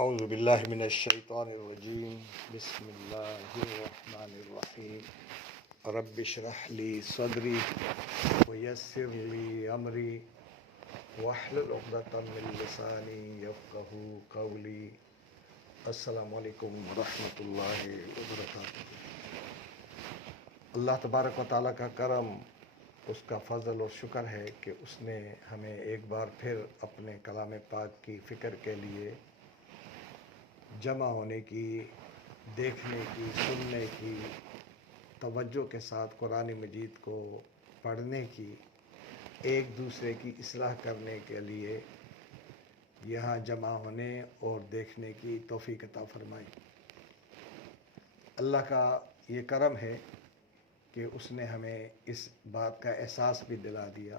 اعوذ باللہ من الشیطان الرجیم بسم اللہ الرحمن الرحیم رب اشرح لی صدری ویسر لی امری واحلل عقدۃ من لسانی یفقہوا قولی۔ السلام علیکم ورحمۃ اللہ وبرکاتہ۔ اللہ تبارک و تعالیٰ کا کرم، اس کا فضل اور شکر ہے کہ اس نے ہمیں ایک بار پھر اپنے کلام پاک کی فکر کے لیے جمع ہونے کی، دیکھنے کی، سننے کی، توجہ کے ساتھ قرآن مجید کو پڑھنے کی، ایک دوسرے کی اصلاح کرنے کے لیے یہاں جمع ہونے اور دیکھنے کی توفیق عطا فرمائی۔ اللہ کا یہ کرم ہے کہ اس نے ہمیں اس بات کا احساس بھی دلا دیا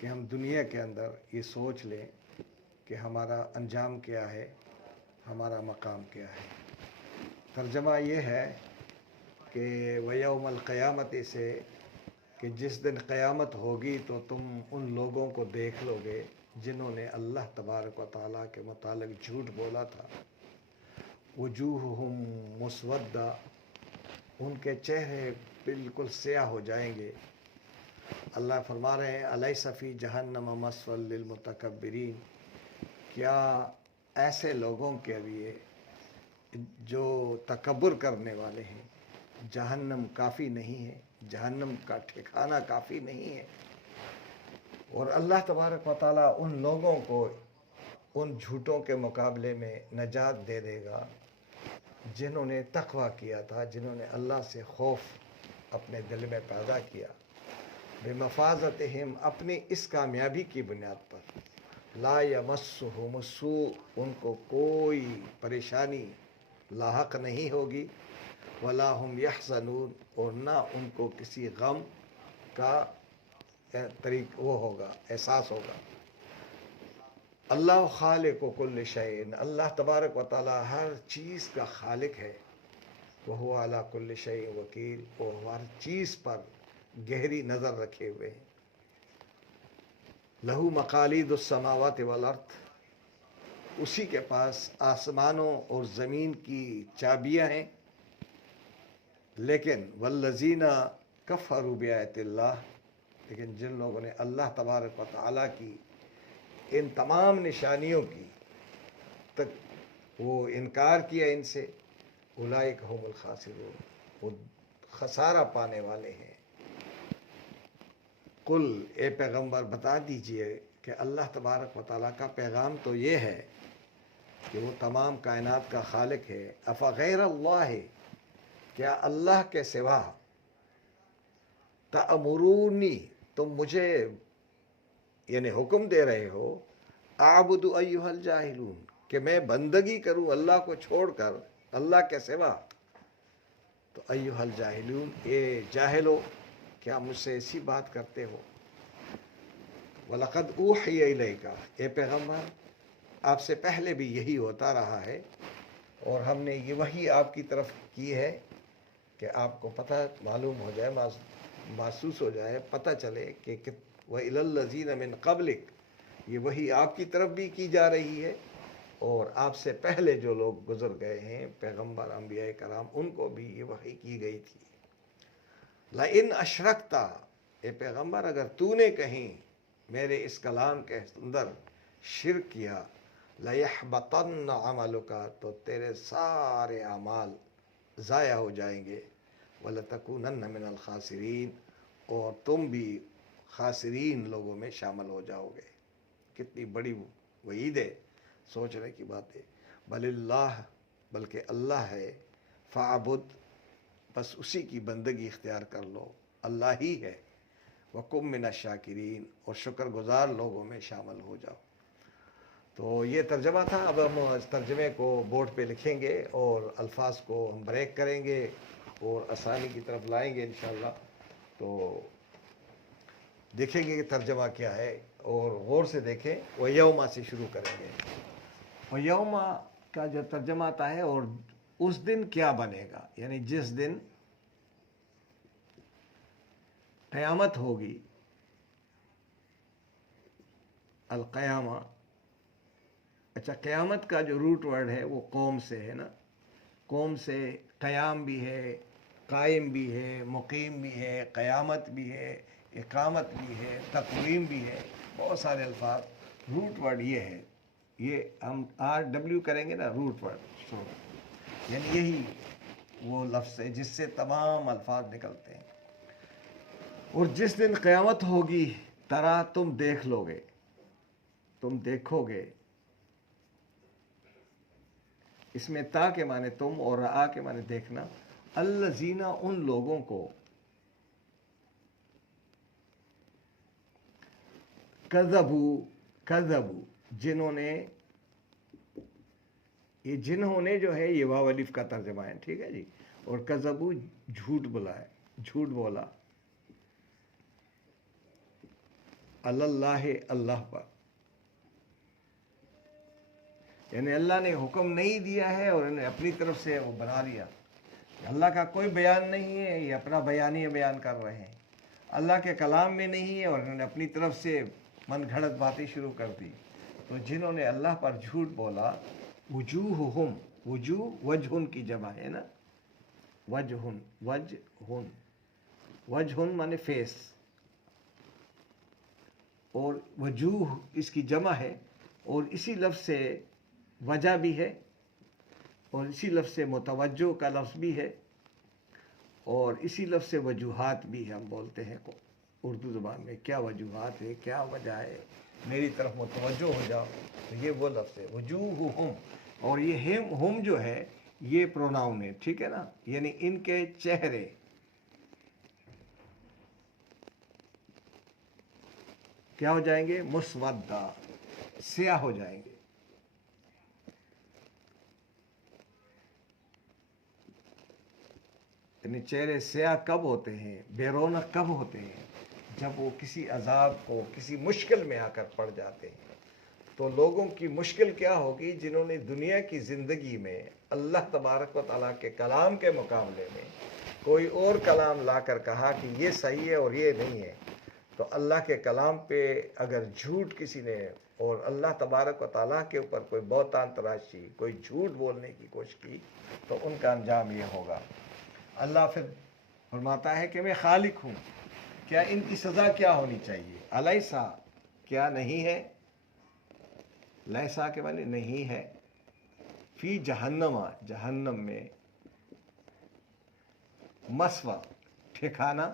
کہ ہم دنیا کے اندر یہ سوچ لیں کہ ہمارا انجام کیا ہے، ہمارا مقام کیا ہے۔ ترجمہ یہ ہے کہ وَيَوْمَ الْقِيَامَةِ سے کہ جس دن قیامت ہوگی تو تم ان لوگوں کو دیکھ لو گے جنہوں نے اللہ تبارک و تعالیٰ کے متعلق جھوٹ بولا تھا۔ وجوہہم مسودہ، ان کے چہرے بالکل سیاہ ہو جائیں گے۔ اللہ فرما رہے ہیں الیس فی جہنم مثوی للمتکبرین، کیا ایسے لوگوں کے لیے جو تکبر کرنے والے ہیں جہنم کافی نہیں ہے، جہنم کا ٹھکانہ کافی نہیں ہے۔ اور اللہ تبارک و تعالیٰ ان لوگوں کو ان جھوٹوں کے مقابلے میں نجات دے دے گا جنہوں نے تقویٰ کیا تھا، جنہوں نے اللہ سے خوف اپنے دل میں پیدا کیا، بمفازتہم، اپنی اس کامیابی کی بنیاد پر، لا یمسہم السوء، ان کو کوئی پریشانی لاحق نہیں ہوگی، ولا ہم یحزنون، اور نہ ان کو کسی غم کا ہوگا، احساس ہوگا۔ اللہ خالق کل شیء، اللہ تبارک و تعالیٰ ہر چیز کا خالق ہے۔ وہو علی کل شیء وکیل، وہ ہر چیز پر گہری نظر رکھے ہوئے ہیں۔ لہو مقالید السماوات والارض، اسی کے پاس آسمانوں اور زمین کی چابیاں ہیں۔ لیکن والذین کفروا بآیات اللہ، لیکن جن لوگوں نے اللہ تبارک و تعالیٰ کی ان تمام نشانیوں کی تک وہ انکار کیا ان سے، اولئک هم الخاسرون، وہ خسارہ پانے والے ہیں۔ قل، اے پیغمبر بتا دیجئے کہ اللہ تبارک و تعالیٰ کا پیغام تو یہ ہے کہ وہ تمام کائنات کا خالق ہے۔ افغیر اللہ، کیا اللہ کے سوا، تأمرونی، تم مجھے یعنی حکم دے رہے ہو، اعبد ایھا الجاہلون، کہ میں بندگی کروں اللہ کو چھوڑ کر اللہ کے سوا، تو ایھا الجاہلون، اے جاہلو، کیا مجھ سے ایسی بات کرتے ہو؟ وَلَقَدْ أُوحِيَ إِلَيْكَ، اے پیغمبر آپ سے پہلے بھی یہی ہوتا رہا ہے، اور ہم نے یہ وحی آپ کی طرف کی ہے کہ آپ کو پتہ معلوم ہو جائے، محسوس ہو جائے، پتہ چلے کہ وَإِلَى الَّذِينَ مِن قَبْلِكَ، یہ وحی آپ کی طرف بھی کی جا رہی ہے، اور آپ سے پہلے جو لوگ گزر گئے ہیں پیغمبر، انبیاء کرام، ان کو بھی یہ وحی کی گئی تھی۔ لَإِنْ أَشْرَكْتَ، اے پیغمبر اگر تو نے کہیں میرے اس کلام کے اندر شرک کیا، لَيَحْبَطَنَّ عَمَلُكَ، تو تیرے سارے اعمال ضائع ہو جائیں گے، وَلَتَكُونَنَّ مِنَ الْخَاسِرِينَ، اور تم بھی خاسرین لوگوں میں شامل ہو جاؤ گے۔ کتنی بڑی وعید ہے، سوچنے کی بات ہے۔ بل اللہ، بلکہ اللہ ہے، فَعْبُدْ، بس اسی کی بندگی اختیار کر لو، اللہ ہی ہے، وَكُن مِّنَ الشَّاكِرِينَ، اور شکر گزار لوگوں میں شامل ہو جاؤ۔ تو یہ ترجمہ تھا۔ اب ہم اس ترجمے کو بورڈ پہ لکھیں گے اور الفاظ کو ہم بریک کریں گے اور آسانی کی طرف لائیں گے انشاءاللہ۔ تو دیکھیں گے کہ ترجمہ کیا ہے، اور غور سے دیکھیں۔ وَيَوْمَ سے شروع کریں گے۔ وَيَوْمَ کا جو ترجمہ آتا ہے، اور اس دن کیا بنے گا، یعنی جس دن قیامت ہوگی، القیامہ، اچھا، قیامت کا جو روٹ ورڈ ہے وہ قوم سے ہے نا، قوم سے قیام بھی ہے، قائم بھی ہے، مقیم بھی ہے، قیامت بھی ہے، اقامت بھی ہے، تقویم بھی ہے، بہت سارے الفاظ۔ روٹ ورڈ یہ ہے، یہ ہم RW کریں گے نا، روٹ ورڈ، یعنی یہی وہ لفظ ہے جس سے تمام الفاظ نکلتے ہیں۔ اور جس دن قیامت ہوگی ترا، تم دیکھ لو گے، تم دیکھو گے۔ اس میں تا کے معنی تم اور رآ کے معنی دیکھنا۔ الذین، ان لوگوں کو، کذبوا جنہوں نے، یہ جنہوں نے جو ہے یہ واو الف کا ترجمہ ہے، ٹھیک ہے جی، اور کذبوا جھوٹ بولا ہے، جھوٹ بولا، اللہ، اللہ پر، یعنی اللہ نے حکم نہیں دیا ہے اور انہیں اپنی طرف سے وہ بنا لیا۔ اللہ کا کوئی بیان نہیں ہے، یہ اپنا بیانیہ بیان کر رہے ہیں۔ اللہ کے کلام میں نہیں ہے اور انہوں نے اپنی طرف سے من گھڑت باتیں شروع کر دی۔ تو جنہوں نے اللہ پر جھوٹ بولا، وجوہہم، وجوہ وجہن کی جمع ہے نا، وجہن، وجہن مانے فیس، اور وجوہ اس کی جمع ہے، اور اسی لفظ سے وجہ بھی ہے، اور اسی لفظ سے متوجہ کا لفظ بھی ہے، اور اسی لفظ سے وجوہات بھی ہم بولتے ہیں اردو زبان میں، کیا وجوہات ہے، کیا وجہ ہے، میری طرف متوجہ ہو جاؤ، تو یہ وہ لفظ ہے وجوہہم۔ اور یہ ہم جو ہے یہ پروناؤن ہے، ٹھیک ہے نا، یعنی ان کے چہرے کیا ہو جائیں گے؟ مسودہ، سیاہ ہو جائیں گے۔ یعنی چہرے سیاہ کب ہوتے ہیں، بے رونق کب ہوتے ہیں؟ جب وہ کسی عذاب کو، کسی مشکل میں آ کر پڑ جاتے ہیں۔ تو لوگوں کی مشکل کیا ہوگی؟ جنہوں نے دنیا کی زندگی میں اللہ تبارک و تعالیٰ کے کلام کے مقابلے میں کوئی اور کلام لا کر کہا کہ یہ صحیح ہے اور یہ نہیں ہے، تو اللہ کے کلام پہ اگر جھوٹ کسی نے اور اللہ تبارک و تعالیٰ کے اوپر کوئی بہتان تراشی، کوئی جھوٹ بولنے کی کوشش کی، تو ان کا انجام یہ ہوگا۔ اللہ پھر فرماتا ہے کہ میں خالق ہوں، کیا ان کی سزا کیا ہونی چاہیے؟ الیسا، کیا نہیں ہے، لیسا کے معنی نہیں ہے، فی جہنم، جہنم میں، مسوا ٹھکانہ،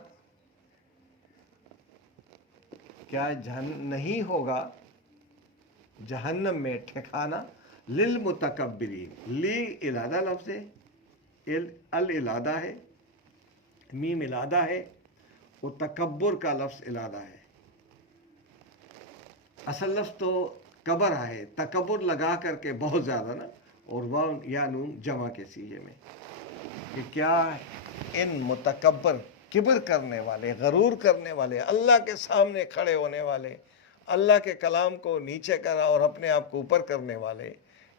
کیا نہیں ہوگا جہنم میں ٹھکانہ، للمتکبرین، لی الادہ لفظ ہے، الادہ ہے، میم الادہ ہے، وہ تکبر کا لفظ الادہ ہے۔ اصل لفظ تو کبر ہے، تکبر لگا کر کے بہت زیادہ نا، اور واو یا نون جمع کے سیغے میں، کہ کیا ان متکبر، کبر کرنے والے، غرور کرنے والے، اللہ کے سامنے کھڑے ہونے والے، اللہ کے کلام کو نیچے کرا اور اپنے آپ کو اوپر کرنے والے،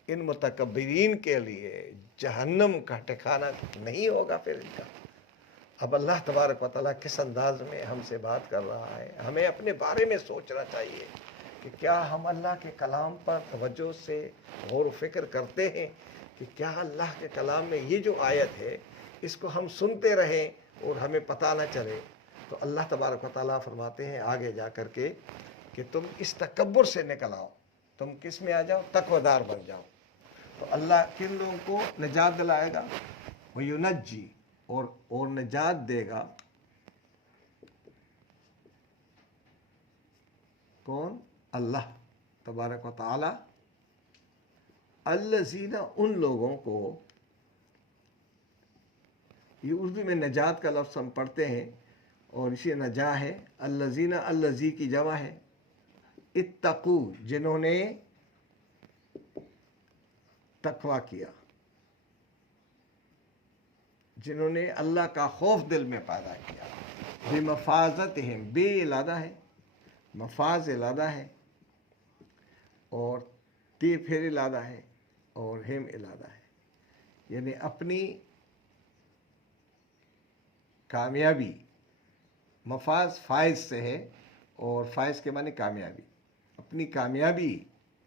ان متکبرین کے لیے جہنم کا ٹھکانہ نہیں ہوگا پھر ان کا۔ اب اللہ تبارک و تعالیٰ کس انداز میں ہم سے بات کر رہا ہے، ہمیں اپنے بارے میں سوچنا چاہیے کہ کیا ہم اللہ کے کلام پر توجہ سے غور و فکر کرتے ہیں کہ کیا اللہ کے کلام میں یہ جو آیت ہے اس کو ہم سنتے رہیں اور ہمیں پتہ نہ چلے۔ تو اللہ تبارک و تعالیٰ فرماتے ہیں آگے جا کر کے کہ تم اس تکبر سے نکل آؤ، تم کس میں آ جاؤ؟ تقوی دار بن جاؤ۔ تو اللہ کن لوگوں کو نجات دلائے گا؟ وَيُنَجِّي، اور نجات دے گا، کون؟ اللہ تبارک و تعالی، الذین، ان لوگوں کو، یہ اردو میں نجات کا لفظ ہم پڑھتے ہیں اور اسی نجا ہے، الذین، الذی کی جمع ہے، اتقو، جنہوں نے تقوی کیا، جنہوں نے اللہ کا خوف دل میں پیدا کیا، بمفازتہم، بے الادہ ہے، مفاز الادہ ہے، اور تی پھر الادہ ہے، اور ہم الادہ ہے، یعنی اپنی کامیابی، مفاز فائز سے ہے اور فائز کے معنی کامیابی، اپنی کامیابی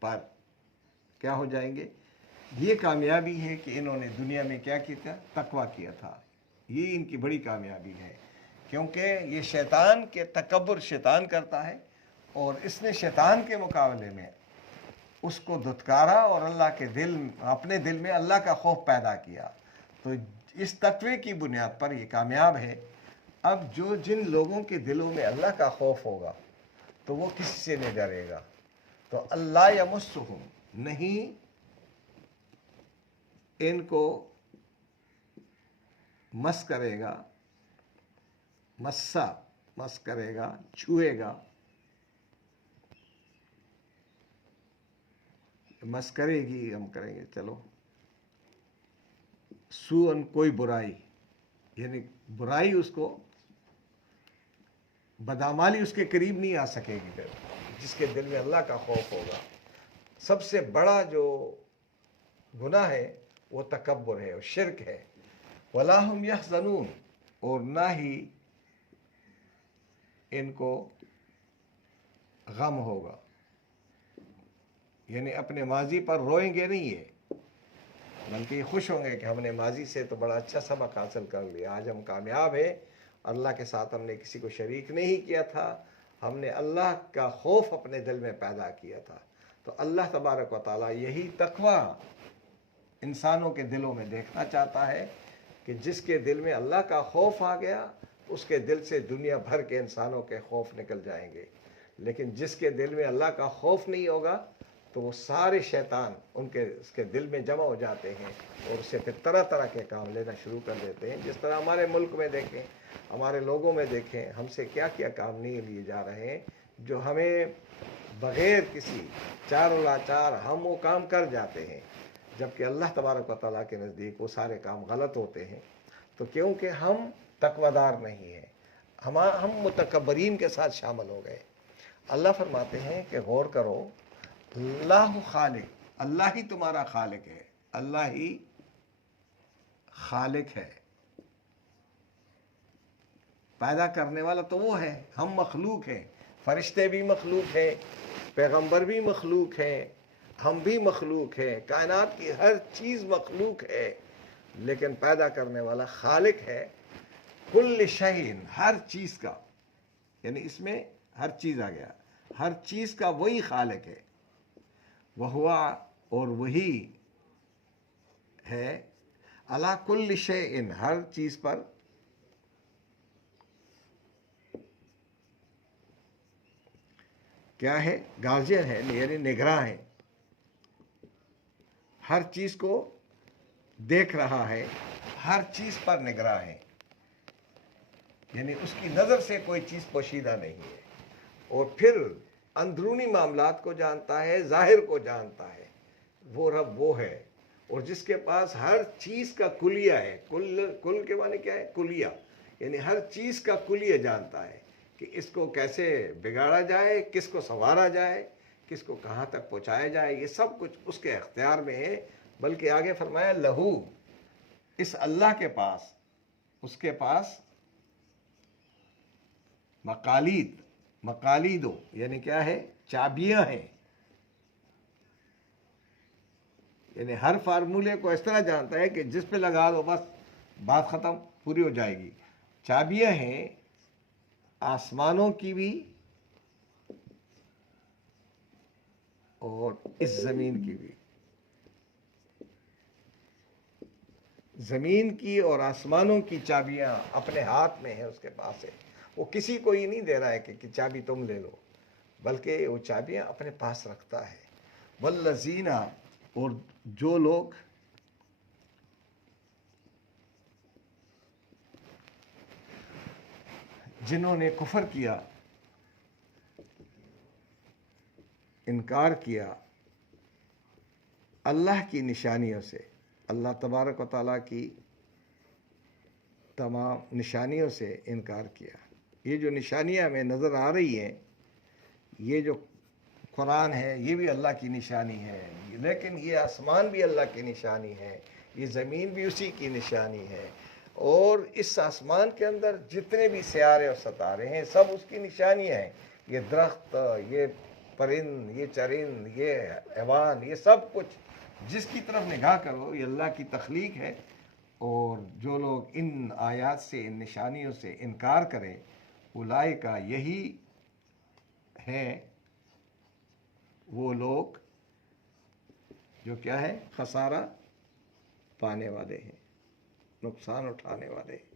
پر کیا ہو جائیں گے؟ یہ کامیابی ہے کہ انہوں نے دنیا میں کیا کیا تھا؟ تقویٰ کیا تھا. یہ ان کی بڑی کامیابی ہے، کیونکہ یہ شیطان کے تکبر شیطان کرتا ہے، اور اس نے شیطان کے مقابلے میں اس کو دھتکارا اور اللہ کے اپنے دل میں اللہ کا خوف پیدا کیا. تو اس تقوی کی بنیاد پر یہ کامیاب ہے. اب جن لوگوں کے دلوں میں اللہ کا خوف ہوگا تو وہ کسی سے نہیں ڈرے گا. تو اللہ یمسہم، نہیں ان کو مس کرے گا، مس کرے گا، چھوئے گا، مس کرے گی، ہم کریں گے چلو، سوءن کوئی برائی، یعنی برائی اس کو، بدعمالی اس کے قریب نہیں آ سکے گی. پھر جس کے دل میں اللہ کا خوف ہوگا. سب سے بڑا جو گناہ ہے وہ تکبر ہے اور شرک ہے. وَلَا هُمْ يَحْزَنُونَ، اور نہ ہی ان کو غم ہوگا، یعنی اپنے ماضی پر روئیں گے نہیں ہے، بلکہ یہ خوش ہوں گے کہ ہم نے ماضی سے تو بڑا اچھا سبق حاصل کر لیا، آج ہم کامیاب ہیں، اللہ کے ساتھ ہم نے کسی کو شریک نہیں کیا تھا، ہم نے اللہ کا خوف اپنے دل میں پیدا کیا تھا. تو اللہ تبارک و تعالیٰ یہی تقویٰ انسانوں کے دلوں میں دیکھنا چاہتا ہے کہ جس کے دل میں اللہ کا خوف آ گیا اس کے دل سے دنیا بھر کے انسانوں کے خوف نکل جائیں گے. لیکن جس کے دل میں اللہ کا خوف نہیں ہوگا تو وہ سارے شیطان اس کے دل میں جمع ہو جاتے ہیں اور اسے پھر طرح طرح کے کام لینا شروع کر دیتے ہیں. جس طرح ہمارے ملک میں دیکھیں، ہمارے لوگوں میں دیکھیں، ہم سے کیا کیا کام نہیں لیے جا رہے ہیں جو ہمیں بغیر کسی چار و لاچار ہم وہ کام کر جاتے ہیں، جبکہ اللہ تبارک و تعالیٰ کے نزدیک وہ سارے کام غلط ہوتے ہیں. تو کیونکہ ہم تقوی دار نہیں ہیں، ہم متکبرین کے ساتھ شامل ہو گئے. اللہ فرماتے ہیں کہ غور کرو، اللہ خالق، اللہ ہی تمہارا خالق ہے، اللہ ہی خالق ہے، پیدا کرنے والا تو وہ ہے. ہم مخلوق ہیں، فرشتے بھی مخلوق ہیں، پیغمبر بھی مخلوق ہیں، ہم بھی مخلوق ہیں، کائنات کی ہر چیز مخلوق ہے، لیکن پیدا کرنے والا خالق ہے. کل شیء، ہر چیز کا، یعنی اس میں ہر چیز آ گیا، ہر چیز کا وہی خالق ہے. وہوا، اور وہی ہے، علی کل شیء، ہر چیز پر، کیا ہے؟ گارجین ہے، یعنی نگراں ہے، ہر چیز کو دیکھ رہا ہے، ہر چیز پر نگراں ہے، یعنی اس کی نظر سے کوئی چیز پوشیدہ نہیں ہے. اور پھر اندرونی معاملات کو جانتا ہے، ظاہر کو جانتا ہے. وہ رب وہ ہے، اور جس کے پاس ہر چیز کا کلیہ ہے. کل کے معنی کیا ہے؟ کلیہ، یعنی ہر چیز کا کلیہ جانتا ہے کہ اس کو کیسے بگاڑا جائے، کس کو سنوارا جائے، کس کو کہاں تک پہنچایا جائے. یہ سب کچھ اس کے اختیار میں ہے. بلکہ آگے فرمایا لہو، اس اللہ کے پاس، اس کے پاس مقالیدو، یعنی کیا ہے؟ چابیاں ہیں. یعنی ہر فارمولے کو اس طرح جانتا ہے کہ جس پہ لگا دو بس بات ختم، پوری ہو جائے گی. چابیاں ہیں آسمانوں کی بھی اور اس زمین کی بھی. زمین کی اور آسمانوں کی چابیاں اپنے ہاتھ میں ہیں، اس کے پاس ہے. وہ کسی کو ہی نہیں دے رہا ہے کہ چابی تم لے لو، بلکہ وہ چابیاں اپنے پاس رکھتا ہے. والذین، اور جو لوگ جنہوں نے کفر کیا، انکار کیا اللہ کی نشانیوں سے، اللہ تبارک و تعالیٰ کی تمام نشانیوں سے انکار کیا. یہ جو نشانیاں ہمیں نظر آ رہی ہیں، یہ جو قرآن ہے یہ بھی اللہ کی نشانی ہے، لیکن یہ آسمان بھی اللہ کی نشانی ہے، یہ زمین بھی اسی کی نشانی ہے، اور اس آسمان کے اندر جتنے بھی سیارے اور ستارے ہیں سب اس کی نشانیاں ہیں. یہ درخت، یہ پرند، یہ چرند، یہ حیوان، یہ سب کچھ جس کی طرف نگاہ کرو یہ اللہ کی تخلیق ہے. اور جو لوگ ان آیات سے، ان نشانیوں سے انکار کریں، اولئک یہی ہیں وہ لوگ جو کیا ہے، خسارہ پانے والے ہیں، نقصان اٹھانے والے ہیں.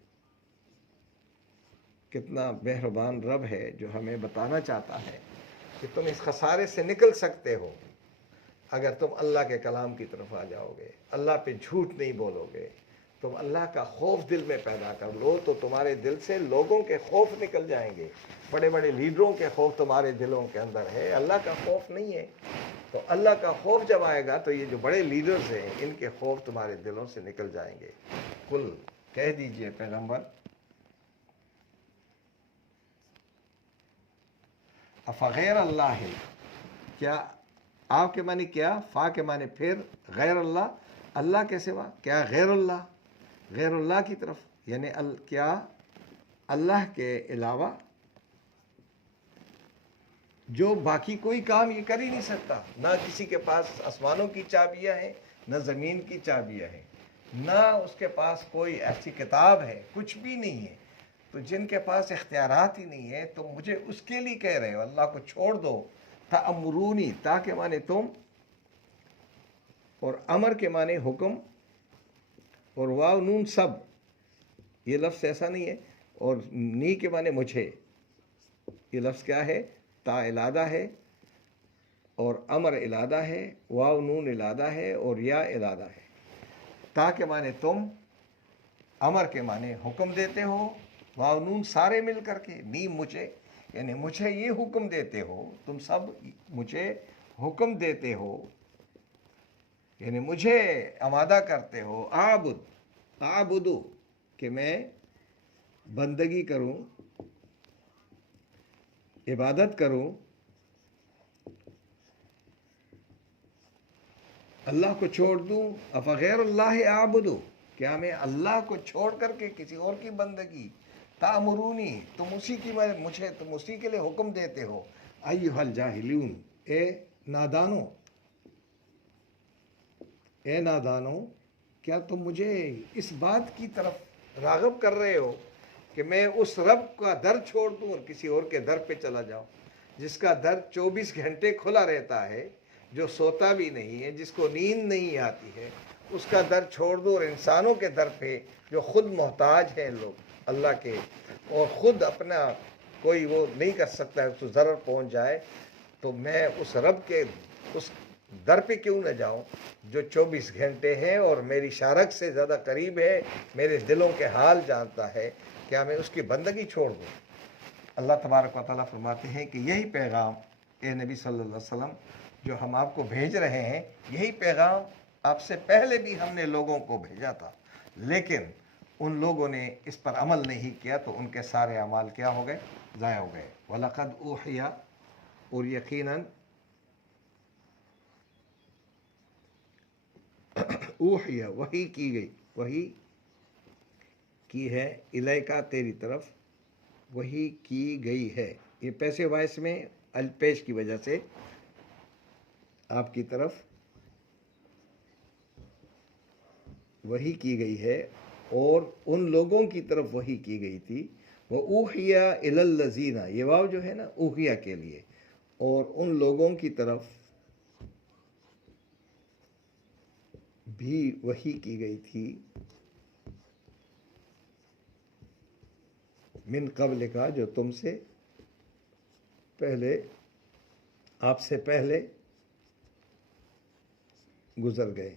کتنا مہربان رب ہے جو ہمیں بتانا چاہتا ہے کہ تم اس خسارے سے نکل سکتے ہو اگر تم اللہ کے کلام کی طرف آ جاؤ گے، اللہ پہ جھوٹ نہیں بولو گے، تم اللہ کا خوف دل میں پیدا کر لو تو تمہارے دل سے لوگوں کے خوف نکل جائیں گے. بڑے بڑے لیڈروں کے خوف تمہارے دلوں کے اندر ہے، اللہ کا خوف نہیں ہے. تو اللہ کا خوف جب آئے گا تو یہ جو بڑے لیڈرز ہیں ان کے خوف تمہارے دلوں سے نکل جائیں گے. کل کہہ دیجئے پیغمبر، افغیر اللہ، کیا آپ کے معنی کیا، فا کے معنی پھر، غیر اللہ، اللہ کے سوا، کیا غیر اللہ، غیر اللہ کی طرف، یعنی کیا اللہ کے علاوہ جو باقی کوئی کام یہ کر ہی نہیں سکتا. نہ کسی کے پاس آسمانوں کی چابیاں ہیں، نہ زمین کی چابیاں ہیں، نہ اس کے پاس کوئی ایسی کتاب ہے، کچھ بھی نہیں ہے. تو جن کے پاس اختیارات ہی نہیں ہے تو مجھے اس کے لیے کہہ رہے ہو اللہ کو چھوڑ دو. تأمرونی، تا کے معنی تم، اور امر کے معنی حکم، اور واو نون سب، یہ لفظ ایسا نہیں ہے. اور نی کے معنی مجھے، یہ لفظ کیا ہے، تا علادہ ہے، اور امر علادہ ہے، واو نون علادہ ہے، اور یا علادہ ہے. تا کے معنی تم، امر کے معنی حکم دیتے ہو، واو نون سارے مل کر کے، نی مجھے، یعنی مجھے یہ حکم دیتے ہو، تم سب مجھے حکم دیتے ہو، یعنی مجھے آمادہ کرتے ہو. اعبدو کہ میں بندگی کروں، عبادت کروں، اللہ کو چھوڑ دوں. افغیر اللہ اعبدو، کیا میں اللہ کو چھوڑ کر کے کسی اور کی بندگی. تأمرونی، تم اسی کے لیے حکم دیتے ہو. ایھا الجاہلون، اے نادانو، کیا تم مجھے اس بات کی طرف راغب کر رہے ہو کہ میں اس رب کا در چھوڑ دوں اور کسی اور کے در پہ چلا جاؤں، جس کا در 24 گھنٹے کھلا رہتا ہے، جو سوتا بھی نہیں ہے، جس کو نیند نہیں آتی ہے، اس کا در چھوڑ دوں اور انسانوں کے در پہ جو خود محتاج ہیں لوگ اللہ کے، اور خود اپنا کوئی وہ نہیں کر سکتا ہے اس کو ضرر پہنچ جائے. تو میں اس رب کے اس در پہ کیوں نہ جاؤں جو 24 گھنٹے ہیں اور میری شارک سے زیادہ قریب ہے، میرے دلوں کے حال جانتا ہے. کیا میں اس کی بندگی چھوڑ دوں؟ اللہ تبارک و تعالیٰ فرماتے ہیں کہ یہی پیغام اے نبی صلی اللہ علیہ وسلم جو ہم آپ کو بھیج رہے ہیں، یہی پیغام آپ سے پہلے بھی ہم نے لوگوں کو بھیجا تھا، لیکن ان لوگوں نے اس پر عمل نہیں کیا تو ان کے سارے اعمال کیا ہو گئے؟ ضائع ہو گئے. وَلَقَدْ أُوحِيَ، اور یقیناً اوحیہ وحی کی گئی، وحی کی ہے، الیکا تیری طرف وحی کی گئی ہے. یہ پیسے وائس میں الپیش کی وجہ سے آپ کی طرف وحی کی گئی ہے، اور ان لوگوں کی طرف وحی کی گئی تھی. وَأُوحِيَ إِلَى الَّذِينَ، یہ واو جو ہے نا اوحیہ کے لیے، اور ان لوگوں کی طرف بھی وحی کی گئی تھی، من قبل کا، جو تم سے پہلے، آپ سے پہلے گزر گئے.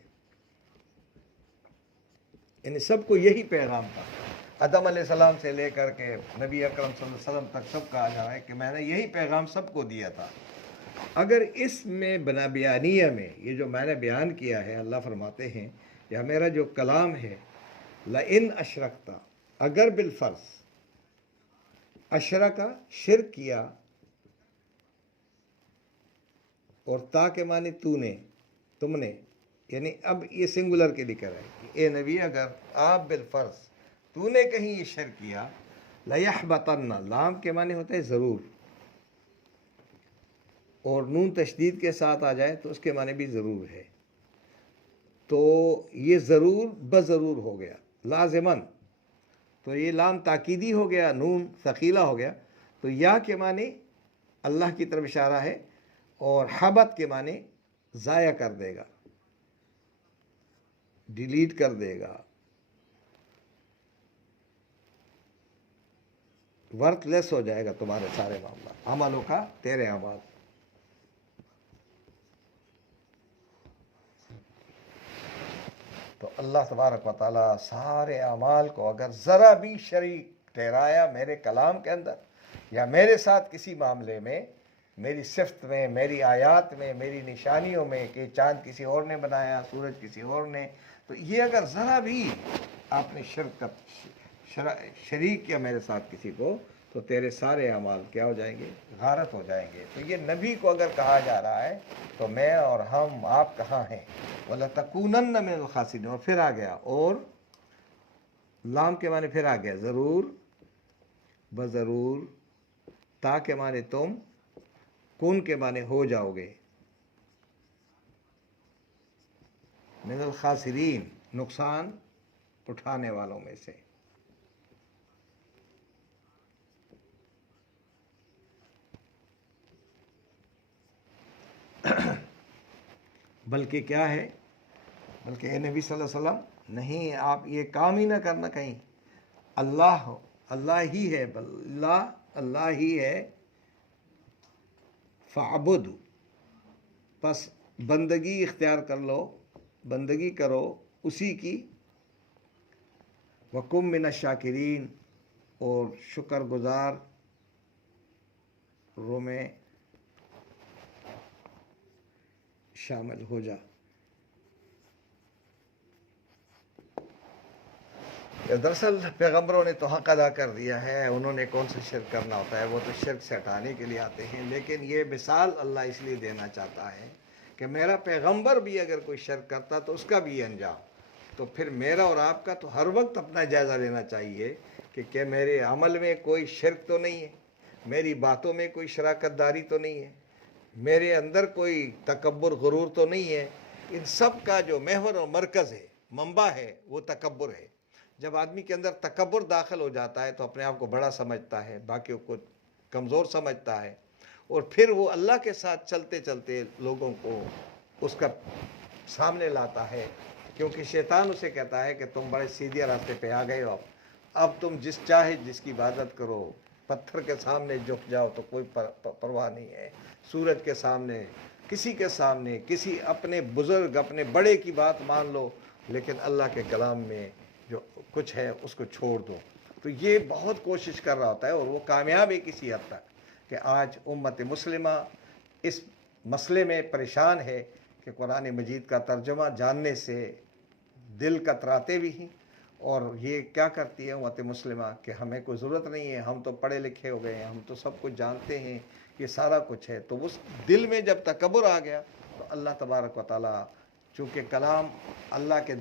یعنی سب کو یہی پیغام تھا. آدم علیہ السلام سے لے کر کے نبی اکرم صلی اللہ علیہ وسلم تک سب کہا جا رہا ہے کہ میں نے یہی پیغام سب کو دیا تھا. اگر اس میں بنا بیانیہ میں یہ جو میں نے بیان کیا ہے، اللہ فرماتے ہیں یا میرا جو کلام ہے، لئن اشرکتا، اگر بالفرض اشرکا شرک کیا، اور تا کے معنی تو نے، تم نے، یعنی اب یہ سنگولر کے لکھ رہا ہے کہ اے نبی اگر آپ بالفرض تو نے کہیں یہ شرک کیا، لَيَحْبَطَنَّ، لام کے معنی ہوتا ہے ضرور، اور نون تشدید کے ساتھ آ جائے تو اس کے معنی بھی ضرور ہے. تو یہ ضرور بضرور ہو گیا لازماً. تو یہ لام تاکیدی ہو گیا، نون ثقیلہ ہو گیا. تو یا کے معنی اللہ کی طرف اشارہ ہے، اور حبت کے معنی ضائع کر دے گا، ڈیلیٹ کر دے گا، ورتھ لیس ہو جائے گا تمہارے سارے معاملات، عملوں کا تیرے اعمال. تو اللہ تبارک و تعالیٰ سارے اعمال کو اگر ذرا بھی شریک ٹھہرایا میرے کلام کے اندر یا میرے ساتھ کسی معاملے میں، میری صفت میں، میری آیات میں، میری نشانیوں میں، کہ چاند کسی اور نے بنایا، سورج کسی اور نے، تو یہ اگر ذرا بھی آپ نے شریک کیا میرے ساتھ کسی کو، تو تیرے سارے اعمال کیا ہو جائیں گے؟ غارت ہو جائیں گے. تو یہ نبی کو اگر کہا جا رہا ہے تو میں اور ہم آپ کہاں ہیں؟ وَلَتَكُونَنَّ مِنَ الْخَاسِرِينَ. اور پھر آ گیا، اور لام کے معنی پھر آ گیا ضرور بضرور، تا کے معنی تم، کن کے معنی ہو جاؤ گے، من الخاسرین نقصان اٹھانے والوں میں سے. بلکہ کیا ہے؟ بلکہ اے نبی صلی اللہ علیہ وسلم، نہیں، آپ یہ کام ہی نہ کرنا کہیں. اللہ ہی ہے، اللہ ہی ہے. فعبد، پس بندگی اختیار کر لو، بندگی کرو اسی کی. وکم من الشاکرین، اور شکر گزار رو میں شامل ہو جا. دراصل پیغمبروں نے تو حق ادا کر دیا ہے، انہوں نے کون سا شرک کرنا ہوتا ہے، وہ تو شرک سے ہٹانے کے لیے آتے ہیں. لیکن یہ مثال اللہ اس لیے دینا چاہتا ہے کہ میرا پیغمبر بھی اگر کوئی شرک کرتا تو اس کا بھی انجام. تو پھر میرا اور آپ کا تو ہر وقت اپنا جائزہ لینا چاہیے کہ کیا میرے عمل میں کوئی شرک تو نہیں ہے، میری باتوں میں کوئی شراکت داری تو نہیں ہے، میرے اندر کوئی تکبر غرور تو نہیں ہے. ان سب کا جو محور اور مرکز ہے، منبع ہے، وہ تکبر ہے. جب آدمی کے اندر تکبر داخل ہو جاتا ہے تو اپنے آپ کو بڑا سمجھتا ہے، باقیوں کو کمزور سمجھتا ہے، اور پھر وہ اللہ کے ساتھ چلتے چلتے لوگوں کو اس کا سامنے لاتا ہے. کیونکہ شیطان اسے کہتا ہے کہ تم بڑے سیدھے راستے پہ آ گئے ہو، اب تم جس چاہے جس کی عبادت کرو، پتھر کے سامنے جھک جاؤ تو کوئی پرواہ نہیں ہے، سورج کے سامنے، کسی کے سامنے، کسی اپنے بزرگ اپنے بڑے کی بات مان لو، لیکن اللہ کے کلام میں جو کچھ ہے اس کو چھوڑ دو. تو یہ بہت کوشش کر رہا ہوتا ہے، اور وہ کامیاب ہے کسی حد تک کہ آج امت مسلمہ اس مسئلے میں پریشان ہے کہ قرآن مجید کا ترجمہ جاننے سے دل کتراتے بھی ہیں. اور یہ کیا کرتی ہے امت مسلمہ کہ ہمیں کوئی ضرورت نہیں ہے، ہم تو پڑھے لکھے ہو گئے ہیں، ہم تو سب کچھ جانتے ہیں، یہ سارا کچھ ہے. تو اس دل میں جب تکبر آ گیا تو اللہ تبارک و تعالیٰ، چونکہ کلام اللہ کے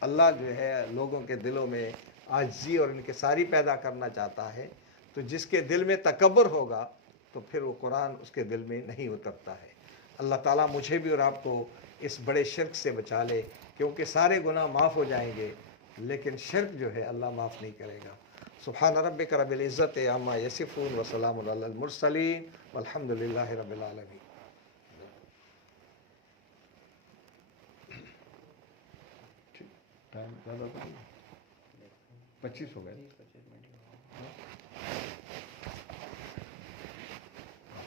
اللہ جو ہے لوگوں کے دلوں میں عاجزی اور انکساری پیدا کرنا چاہتا ہے. تو جس کے دل میں تکبر ہوگا تو پھر وہ قرآن اس کے دل میں نہیں اترتا ہے. اللہ تعالیٰ مجھے بھی اور آپ کو اس بڑے شرک سے بچا لے، کیونکہ سارے گناہ معاف ہو جائیں گے لیکن شرک جو ہے اللہ معاف نہیں کرے گا. سبحان ربک رب العزت عما یصفون وسلام علی المرسلین والحمد للہ رب العالمین. ٹائم زیادہ تو نہیں، 25 ہو گئے،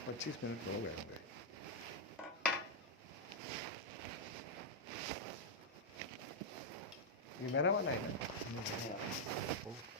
25 منٹ ہو گئے. یہ میرا والا ہے نا.